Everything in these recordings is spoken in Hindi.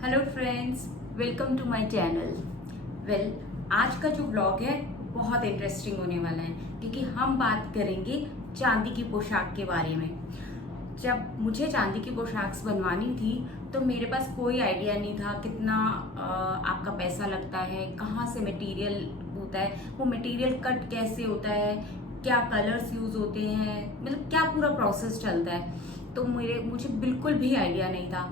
Hello friends, welcome to my channel. Well, आज का जो ब्लॉग है बहुत इंटरेस्टिंग होने वाला है क्योंकि हम बात करेंगे चांदी की पोशाक के बारे में। जब मुझे चांदी की पोशाक बनवानी थी तो मेरे पास कोई आइडिया नहीं था कितना आपका पैसा लगता है, कहाँ से मटेरियल होता है, वो मटेरियल कट कैसे होता है, क्या कलर्स यूज होते हैं, मतलब क्या पूरा प्रोसेस चलता है। तो मुझे बिल्कुल भी आइडिया नहीं था।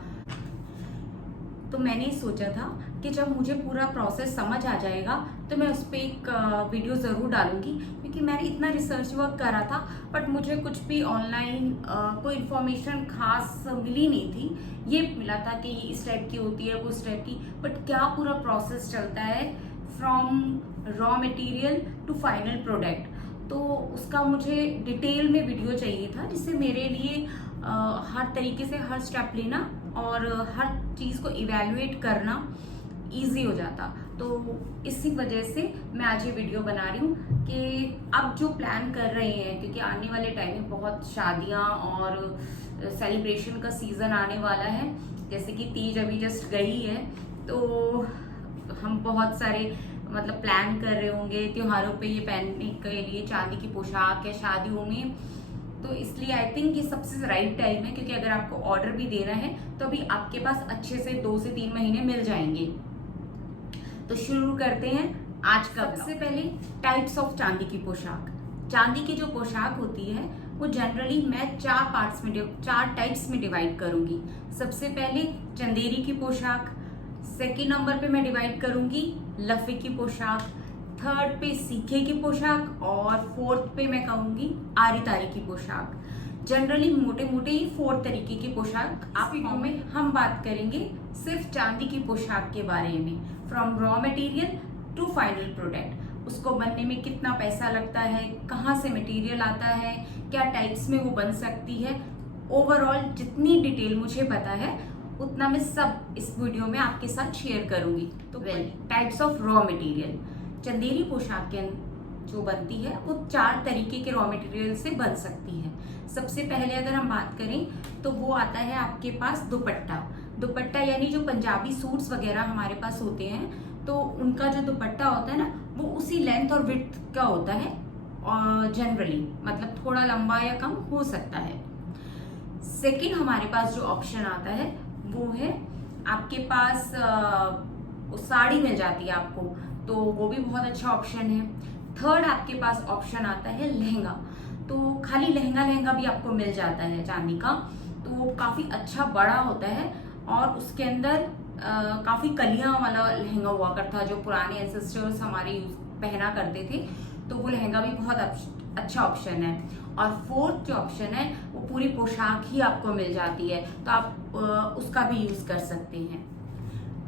तो मैंने सोचा था कि जब मुझे पूरा प्रोसेस समझ आ जाएगा तो मैं उस पर एक वीडियो ज़रूर डालूंगी, क्योंकि मैंने इतना रिसर्च वर्क करा था बट मुझे कुछ भी ऑनलाइन कोई इन्फॉर्मेशन खास मिली नहीं थी। ये मिला था कि ये इस टाइप की होती है, वो इस टाइप की, बट क्या पूरा प्रोसेस चलता है from raw material to final product. तो उसका मुझे डिटेल में वीडियो चाहिए था जिससे मेरे लिए हर तरीके से हर स्टेप लेना और हर चीज़ को इवेलुएट करना इजी हो जाता। तो इसी वजह से मैं आज ये वीडियो बना रही हूँ कि अब जो प्लान कर रहे हैं, क्योंकि आने वाले टाइम में बहुत शादियाँ और सेलिब्रेशन का सीज़न आने वाला है। जैसे कि तीज अभी जस्ट गई है, तो हम बहुत सारे मतलब प्लान कर रहे होंगे त्योहारों पे ये पहनने के लिए चांदी की पोशाक या शादियों में। तो इसलिए आई थिंक ये सबसे राइट टाइम है, क्योंकि अगर आपको ऑर्डर भी देना है तो अभी आपके पास अच्छे से 2 से 3 महीने मिल जाएंगे। तो शुरू करते हैं आज का। सबसे पहले टाइप्स ऑफ चांदी की पोशाक। चांदी की जो पोशाक होती है वो जनरली मैं 4 टाइप्स में डिवाइड करूंगी। सबसे पहले चंदेरी की पोशाक, सेकेंड नंबर पे मैं डिवाइड करूंगी लफे की पोशाक, थर्ड पे सीखे की पोशाक और फोर्थ पे मैं कहूंगी आरी तारी की पोशाक। जनरली मोटे मोटे ही 4 तरीके की पोशाक। आप वीडियो में हम बात करेंगे सिर्फ चांदी की पोशाक के बारे में, from raw material to final product. उसको बनने में कितना पैसा लगता है, कहाँ से मटेरियल आता है, क्या टाइप्स में वो बन सकती है, ओवरऑल जितनी डिटेल मुझे पता है उतना मैं सब इस वीडियो में आपके साथ शेयर करूंगी। तो types of raw material. Chanderi पोशाक के जो बनती है वो 4 तरीके के रॉ मटेरियल से बन सकती है। सबसे पहले अगर हम बात करें तो वो आता है आपके पास दुपट्टा। दुपट्टा यानी जो पंजाबी सूट्स वगैरह हमारे पास होते हैं तो उनका जो दुपट्टा होता है ना वो उसी लेंथ और विड्थ का होता है, और जनरली मतलब थोड़ा लंबा या कम हो सकता है। सेकेंड हमारे पास जो ऑप्शन आता है वो है आपके पास साड़ी मिल जाती है आपको, तो वो भी बहुत अच्छा ऑप्शन है। थर्ड आपके पास ऑप्शन आता है लहंगा। तो खाली लहंगा भी आपको मिल जाता है चांदी का, तो वो काफी अच्छा बड़ा होता है और उसके अंदर काफी कलियां वाला लहंगा हुआ करता, जो पुराने एंसेस्टर्स हमारे पहना करते थे। तो वो लहंगा भी बहुत अच्छा ऑप्शन है। और फोर्थ जो ऑप्शन है वो पूरी पोशाक ही आपको मिल जाती है, तो आप उसका भी यूज कर सकते हैं।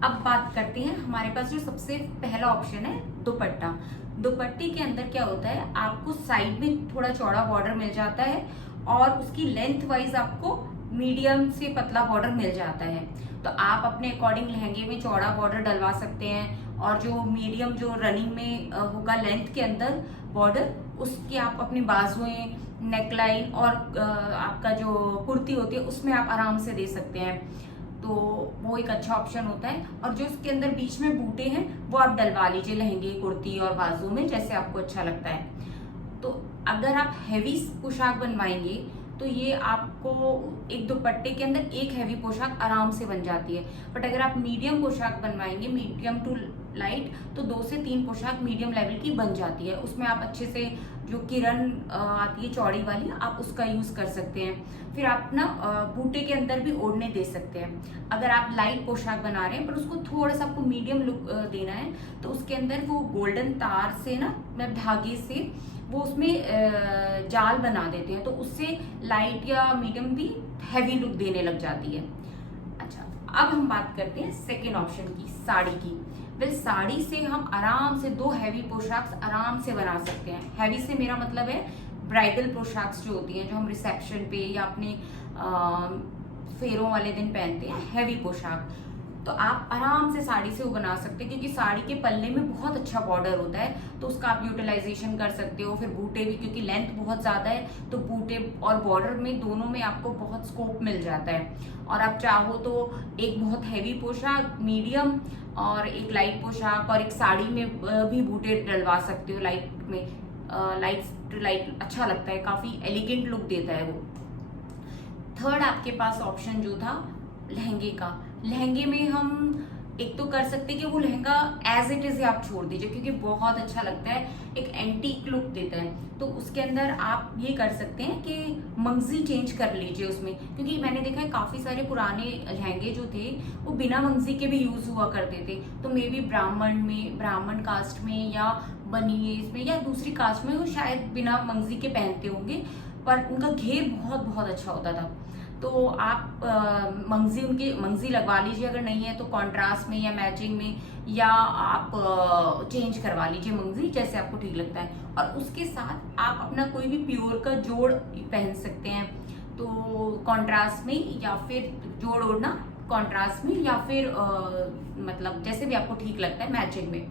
अब बात करते हैं हमारे पास जो सबसे पहला ऑप्शन है दुपट्टा। दुपट्टे के अंदर क्या होता है, आपको साइड में थोड़ा चौड़ा बॉर्डर मिल जाता है और उसकी लेंथ वाइज आपको मीडियम से पतला बॉर्डर मिल जाता है। तो आप अपने अकॉर्डिंग लहंगे में चौड़ा बॉर्डर डलवा सकते हैं और जो मीडियम जो रनिंग में होगा लेंथ के अंदर बॉर्डर, उसके आप अपनी बाजुएं, नेकलाइन और आपका जो कुर्ती होती है उसमें आप आराम से दे सकते हैं। तो वो एक अच्छा ऑप्शन होता है। और जो उसके अंदर बीच में बूटे हैं वो आप डलवा लीजिए लहंगे, कुर्ती और बाजू में, जैसे आपको अच्छा लगता है। तो अगर आप हैवी पोशाक बनवाएंगे तो ये आपको एक दुपट्टे के अंदर एक हैवी पोशाक आराम से बन जाती है। बट अगर आप मीडियम पोशाक बनवाएंगे, मीडियम टू लाइट, तो 2 से 3 पोशाक मीडियम लेवल की बन जाती है। उसमें आप अच्छे से जो किरण आती है चौड़ी वाली, आप उसका यूज कर सकते हैं। फिर आप ना बूटे के अंदर भी ओढ़ने दे सकते हैं। अगर आप लाइट पोशाक बना रहे हैं पर उसको थोड़ा सा आपको मीडियम लुक देना है, तो उसके अंदर वो गोल्डन तार से ना, मतलब धागे से वो उसमें जाल बना देते हैं, तो उससे लाइट या मीडियम भी हैवी लुक देने लग जाती है। अच्छा, अब हम बात करते हैं सेकेंड ऑप्शन की, साड़ी की। वेल, साड़ी से हम आराम से 2 हैवी पोशाक आराम से बना सकते हैं। हैवी से मेरा मतलब है ब्राइडल पोशाक जो होती हैं, जो हम रिसेप्शन पे या अपने फेरों वाले दिन पहनते हैं, हैवी पोशाक। तो आप आराम से साड़ी से वो बना सकते हैं, क्योंकि साड़ी के पल्ले में बहुत अच्छा बॉर्डर होता है, तो उसका आप यूटिलाइजेशन कर सकते हो। फिर बूटे भी, क्योंकि लेंथ बहुत ज्यादा है तो बूटे और बॉर्डर में दोनों में आपको बहुत स्कोप मिल जाता है। और आप चाहो तो एक बहुत हैवी पोशाक, मीडियम और एक लाइट पोशाक और एक साड़ी में भी बूटे डलवा सकते हो लाइट में। लाइट अच्छा लगता है, काफी एलिगेंट लुक देता है वो। थर्ड आपके पास ऑप्शन जो था लहंगे का, लहंगे में हम एक तो कर सकते हैं कि वो लहंगा एज इट इज आप छोड़ दीजिए, क्योंकि बहुत अच्छा लगता है, एक एंटीक लुक देता है। तो उसके अंदर आप ये कर सकते हैं कि मंगजी चेंज कर लीजिए उसमें, क्योंकि मैंने देखा है काफी सारे पुराने लहंगे जो थे वो बिना मंगजी के भी यूज हुआ करते थे। तो मे बी ब्राह्मण कास्ट में या बनिए में या दूसरी कास्ट में वो शायद बिना मंगजी के पहनते होंगे, पर उनका घेर बहुत बहुत अच्छा होता था। तो आप मंगजी लगवा लीजिए, अगर नहीं है तो कॉन्ट्रास्ट में या मैचिंग में, या आप चेंज करवा लीजिए मंगजी, जैसे आपको ठीक लगता है। और उसके साथ आप अपना कोई भी प्योर का जोड़ पहन सकते हैं, तो कॉन्ट्रास्ट में, या फिर जोड़ ओढ़ना कॉन्ट्रास्ट में, या फिर मतलब जैसे भी आपको ठीक लगता है मैचिंग में।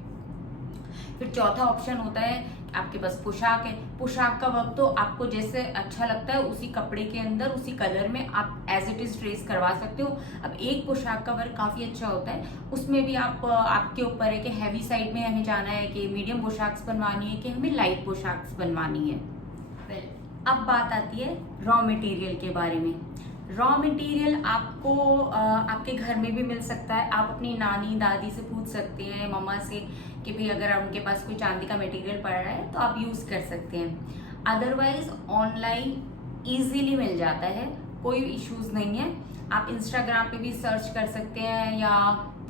फिर चौथा ऑप्शन होता है आपके पास पोशाक है। पोशाक का वर्क तो आपको जैसे अच्छा लगता है उसी कपड़े के अंदर उसी कलर में आप एज इट इज ट्रेस करवा सकते हो। अब एक पोशाक का वर्क काफी अच्छा होता है, उसमें भी आपके ऊपर है कि हैवी साइड में हमें जाना है, कि मीडियम पोशाक बनवानी है, कि हमें लाइट पोशाक बनवानी है। अब बात आती है रॉ मटेरियल के बारे में। रॉ मटेरियल आपको आपके घर में भी मिल सकता है। आप अपनी नानी दादी से पूछ सकते हैं, मम्मा से, कि भाई अगर उनके पास कोई चांदी का मटेरियल पड़ा है तो आप यूज कर सकते हैं। अदरवाइज ऑनलाइन इजीली मिल जाता है, कोई इश्यूज नहीं है। आप इंस्टाग्राम पे भी सर्च कर सकते हैं या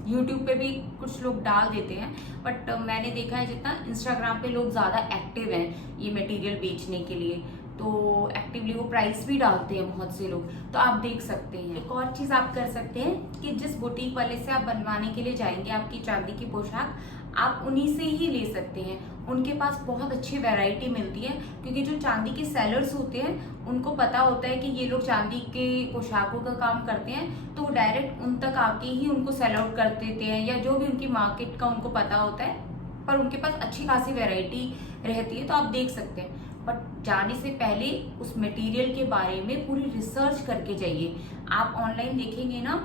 यूट्यूब पे भी कुछ लोग डाल देते हैं, बट मैंने देखा है जितना इंस्टाग्राम पे लोग ज्यादा एक्टिव हैं ये मटेरियल बेचने के लिए, तो एक्टिवली वो प्राइस भी डालते हैं बहुत से लोग, तो आप देख सकते हैं। एक और चीज आप कर सकते हैं कि जिस बुटीक वाले से आप बनवाने के लिए जाएंगे आपकी चांदी की पोशाक, आप उन्हीं से ही ले सकते हैं। उनके पास बहुत अच्छी वैरायटी मिलती है, क्योंकि जो चांदी के सेलर्स होते हैं उनको पता होता है कि ये लोग चांदी के पोशाकों का काम करते हैं, तो वो डायरेक्ट उन तक आके ही उनको सेल आउट कर देते हैं, या जो भी उनकी मार्केट का उनको पता होता है। पर उनके पास अच्छी खासी वैरायटी रहती है, तो आप देख सकते हैं। बट जाने से पहले उस मटेरियल के बारे में पूरी रिसर्च करके जाइए। आप ऑनलाइन देखेंगे ना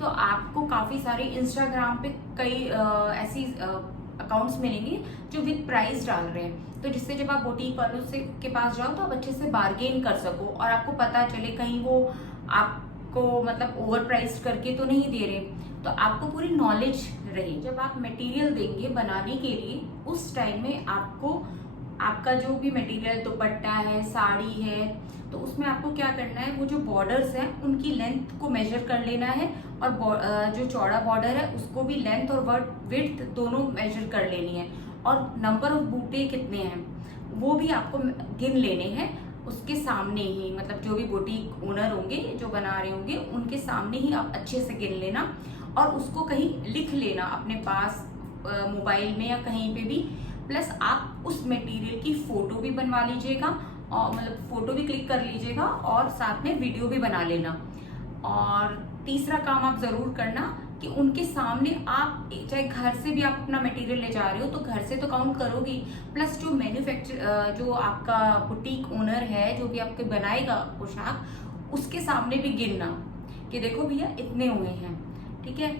तो आपको काफी सारे इंस्टाग्राम पे कई ऐसी अकाउंट्स मिलेंगे जो विद प्राइस डाल रहे हैं, तो जिससे जब आप बुटीक वालों से के पास जाओ तो आप अच्छे से बार्गेन कर सको और आपको पता चले कहीं वो आपको मतलब ओवर प्राइस करके तो नहीं दे रहे, तो आपको पूरी नॉलेज रहे। जब आप मटेरियल देंगे बनाने के लिए उस टाइम में आपको आपका जो भी मटेरियल दुपट्टा है, साड़ी है, तो उसमें आपको क्या करना है, वो जो बॉर्डर्स हैं उनकी लेंथ को मेजर कर लेना है, और जो चौड़ा बॉर्डर है उसको भी लेंथ और विड्थ दोनों मेजर कर लेनी है, और नंबर ऑफ बूटे कितने हैं वो भी आपको गिन लेने हैं उसके सामने ही, मतलब जो भी बुटीक ओनर होंगे जो बना रहे होंगे उनके सामने ही आप अच्छे से गिन लेना, और उसको कहीं लिख लेना अपने पास मोबाइल में या कहीं पे भी। प्लस आप उस मटेरियल की फोटो भी बनवा लीजिएगा, और मतलब फोटो भी क्लिक कर लीजिएगा और साथ में वीडियो भी बना लेना। और तीसरा काम आप जरूर करना कि उनके सामने आप चाहे घर से भी आप अपना मटेरियल ले जा रहे हो तो घर से तो काउंट करोगी, प्लस जो जो आपका बुटीक ओनर है जो भी आपके बनाएगा पोशाक उसके सामने भी गिनना कि देखो भैया इतने हुए हैं, ठीक है।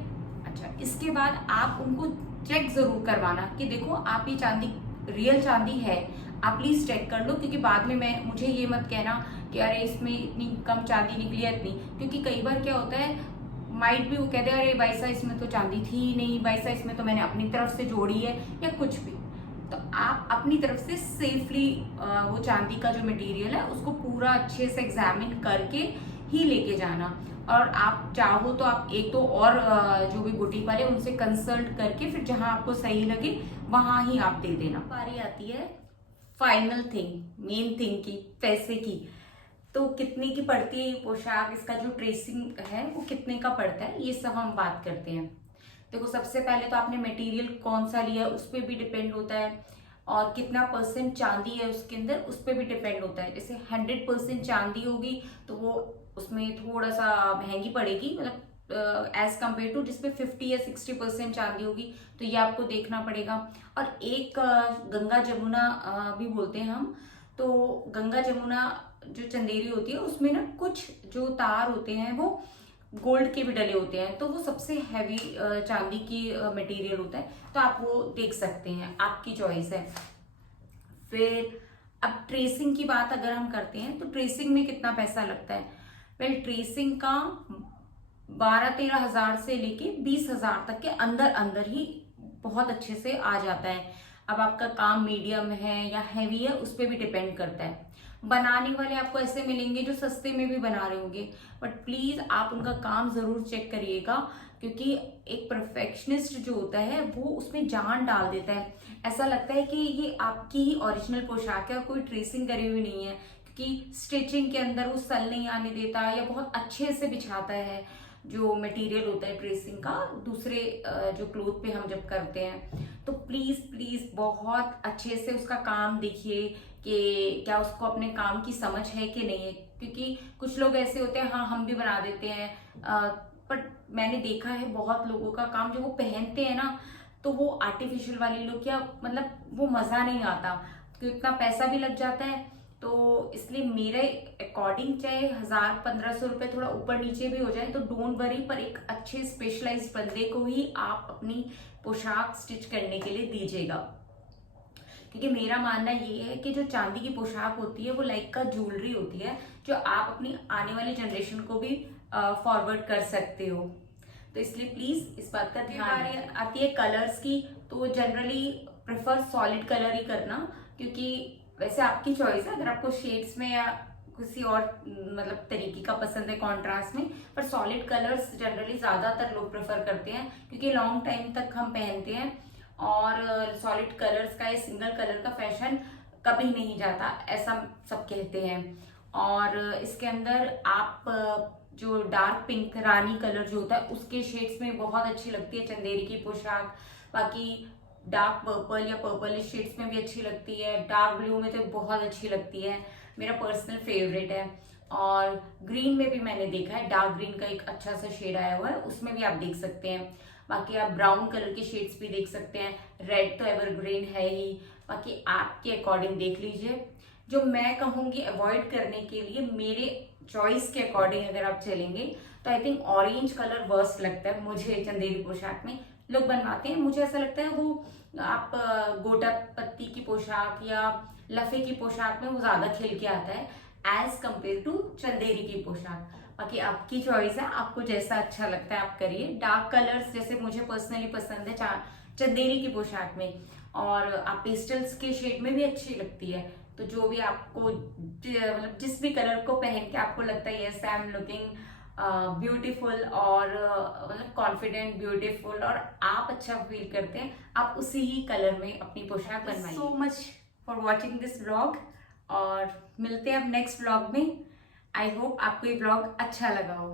अच्छा, इसके बाद आप उनको चेक जरूर करवाना कि देखो आप ये चांदी रियल चांदी है, आप प्लीज चेक कर लो, क्योंकि बाद में मुझे ये मत कहना कि अरे इसमें इतनी कम चांदी निकली है इतनी, क्योंकि कई बार क्या होता है माइट भी वो कहते हैं अरे भाई साहब इसमें तो चांदी थी ही नहीं, भाई साहब इसमें तो मैंने अपनी तरफ से जोड़ी है या कुछ भी। तो आप अपनी तरफ से सेफली वो चांदी का जो मटेरियल है उसको पूरा अच्छे से एग्जामिन करके ही लेके जाना। और आप चाहो तो आप एक तो और जो भी बुटीक वाले उनसे कंसल्ट करके फिर जहां आपको सही लगे वहां ही आप दे देना। बारी आती है फाइनल थिंग, मेन थिंग की, पैसे की। तो कितने की पड़ती है ये पोशाक, इसका जो ट्रेसिंग है वो कितने का पड़ता है, ये सब हम बात करते हैं। देखो सबसे पहले तो आपने मटेरियल कौन सा लिया है उस पर भी डिपेंड होता है, और कितना % चांदी है उसके अंदर उस पर भी डिपेंड होता है। जैसे 100% चांदी होगी तो वो उसमें थोड़ा सा महंगी पड़ेगी, मतलब एज कम्पेयर टू जिसपे 50 या 60% चांदी होगी, तो ये आपको देखना पड़ेगा। और एक गंगा जमुना भी बोलते हैं हम, तो गंगा जमुना जो चंदेरी होती है उसमें ना कुछ जो तार होते हैं वो गोल्ड के भी डले होते हैं, तो वो सबसे हैवी चांदी की मटेरियल होता है, तो आप वो देख सकते हैं, आपकी चॉइस है। फिर अब ट्रेसिंग की बात अगर हम करते हैं तो ट्रेसिंग में कितना पैसा लगता है। वेल ट्रेसिंग का 12-13 हजार से लेके 20 हजार तक के अंदर अंदर ही बहुत अच्छे से आ जाता है। अब आपका काम मीडियम है या हैवी है उस पर भी डिपेंड करता है। बनाने वाले आपको ऐसे मिलेंगे जो सस्ते में भी बना रहे होंगे, बट प्लीज आप उनका काम जरूर चेक करिएगा, क्योंकि एक परफेक्शनिस्ट जो होता है वो उसमें जान डाल देता है। ऐसा लगता है कि ये आपकी ही ओरिजिनल पोशाक है और कोई ट्रेसिंग करी हुई नहीं है, क्योंकि स्टिचिंग के अंदर वो सल नहीं आने देता या बहुत अच्छे से बिछाता है जो मटेरियल होता है ट्रेसिंग का दूसरे जो क्लोथ पे हम जब करते हैं। तो प्लीज प्लीज बहुत अच्छे से उसका काम देखिए कि क्या उसको अपने काम की समझ है कि नहीं है, क्योंकि कुछ लोग ऐसे होते हैं, हाँ हम भी बना देते हैं, बट मैंने देखा है बहुत लोगों का काम जो वो पहनते हैं ना, तो वो आर्टिफिशियल वाले लोग क्या मतलब वो मजा नहीं आता, क्योंकि इतना पैसा भी लग जाता है। तो इसलिए मेरे अकॉर्डिंग चाहे 1000-1500 रुपए थोड़ा ऊपर नीचे भी हो जाए तो डोंट वरी, पर एक अच्छे स्पेशलाइज्ड बंदे को ही आप अपनी पोशाक स्टिच करने के लिए दीजिएगा। क्योंकि मेरा मानना ये है कि जो चांदी की पोशाक होती है वो लाइक का ज्वेलरी होती है, जो आप अपनी आने वाली जनरेशन को भी फॉरवर्ड कर सकते हो। तो इसलिए प्लीज इस बात का ध्यान आती है कलर्स की, तो जनरली प्रेफर सॉलिड कलर ही करना, क्योंकि वैसे आपकी चॉइस है, अगर आपको शेड्स में या किसी और मतलब तरीके का पसंद है कॉन्ट्रास्ट में, पर सॉलिड कलर्स जनरली ज्यादातर लोग प्रेफर करते हैं क्योंकि लॉन्ग टाइम तक हम पहनते हैं, और सॉलिड कलर्स का या सिंगल कलर का फैशन कभी नहीं जाता, ऐसा सब कहते हैं। और इसके अंदर आप जो डार्क पिंक रानी कलर जो होता है उसके शेड्स में बहुत अच्छी लगती है चंदेरी की पोशाक। बाकी डार्क पर्पल या पर्पल शेड्स में भी अच्छी लगती है, डार्क ब्लू में तो बहुत अच्छी लगती है, मेरा पर्सनल फेवरेट है। और ग्रीन में भी मैंने देखा है, डार्क ग्रीन का एक अच्छा सा शेड आया हुआ है, उसमें भी आप देख सकते हैं। बाकी आप ब्राउन कलर के शेड्स भी देख सकते हैं, रेड तो एवरग्रीन है ही, बाकी आपके अकॉर्डिंग देख लीजिए। जो मैं कहूंगी अवॉइड करने के लिए, मेरे चॉइस के अकॉर्डिंग अगर आप चलेंगे तो I think orange colour worst लगता है मुझे चंदेरी पोशाक में। लोग बनवाते हैं, मुझे ऐसा लगता है वो आप गोटा पत्ती की पोशाक या लफे की पोशाक में वो ज्यादा खिल के आता है एज कम्पेयर टू चंदेरी की पोशाक। बाकी आपकी चॉइस है, आपको जैसा अच्छा लगता है आप करिए। डार्क कलर्स जैसे मुझे पर्सनली पसंद है चंदेरी की पोशाक में, और आप पेस्टल्स के शेड में भी अच्छी लगती है। तो जो भी आपको मतलब जिस भी कलर को पहन के आपको लगता है yes I am looking beautiful और मतलब कॉन्फिडेंट ब्यूटीफुल और आप अच्छा फील करते हैं, आप उसी ही कलर में अपनी पोशाक बनवाइए। So much for watching this vlog, और मिलते हैं अब नेक्स्ट व्लॉग में। आई होप आपको ये व्लॉग अच्छा लगा हो।